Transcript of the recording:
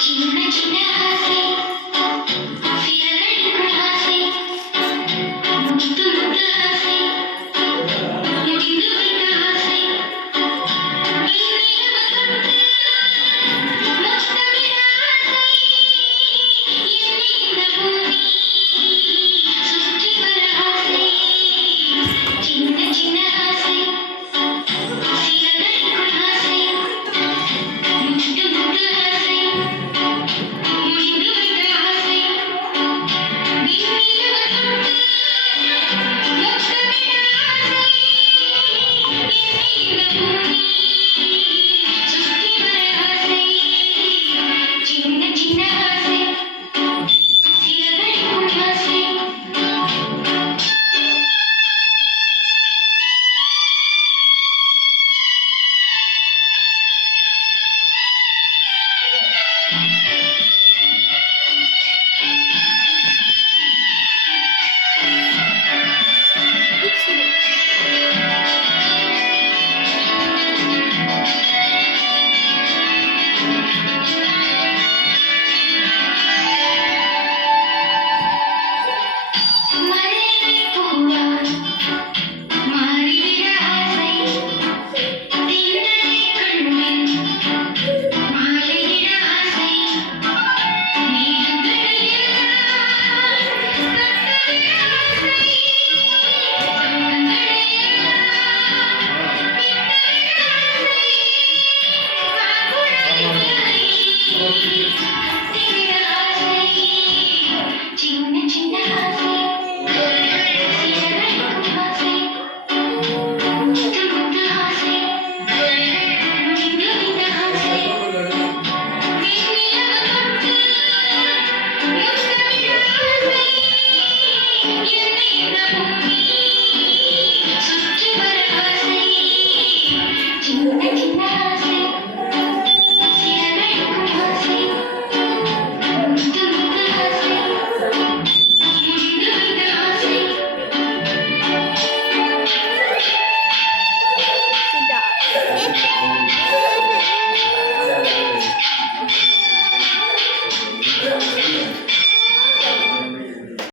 சின்ன சின்ன ஆசை சிறகடிக்கும் ஆசை முத்து முத்து ஆசை முடிந்து விட்ட ஆசை வெண்ணிலவு தொட்டு முத்தமிட ஆசை என்னை இந்த பூமி சுற்றி வர ஆசை சின்ன சின்ன ஆசை சிறகடிக்கும் ஆசை முத்து முத்து ஆசை முடிந்து விட்ட ஆசை வெண்ணிலவு தொட்டு முத்தமிட ஆசை என்னை இந்த பூமி சுற்றி வர ஆசை சின்ன சின்ன ஆசை சிறகடிக்கும் ஆசை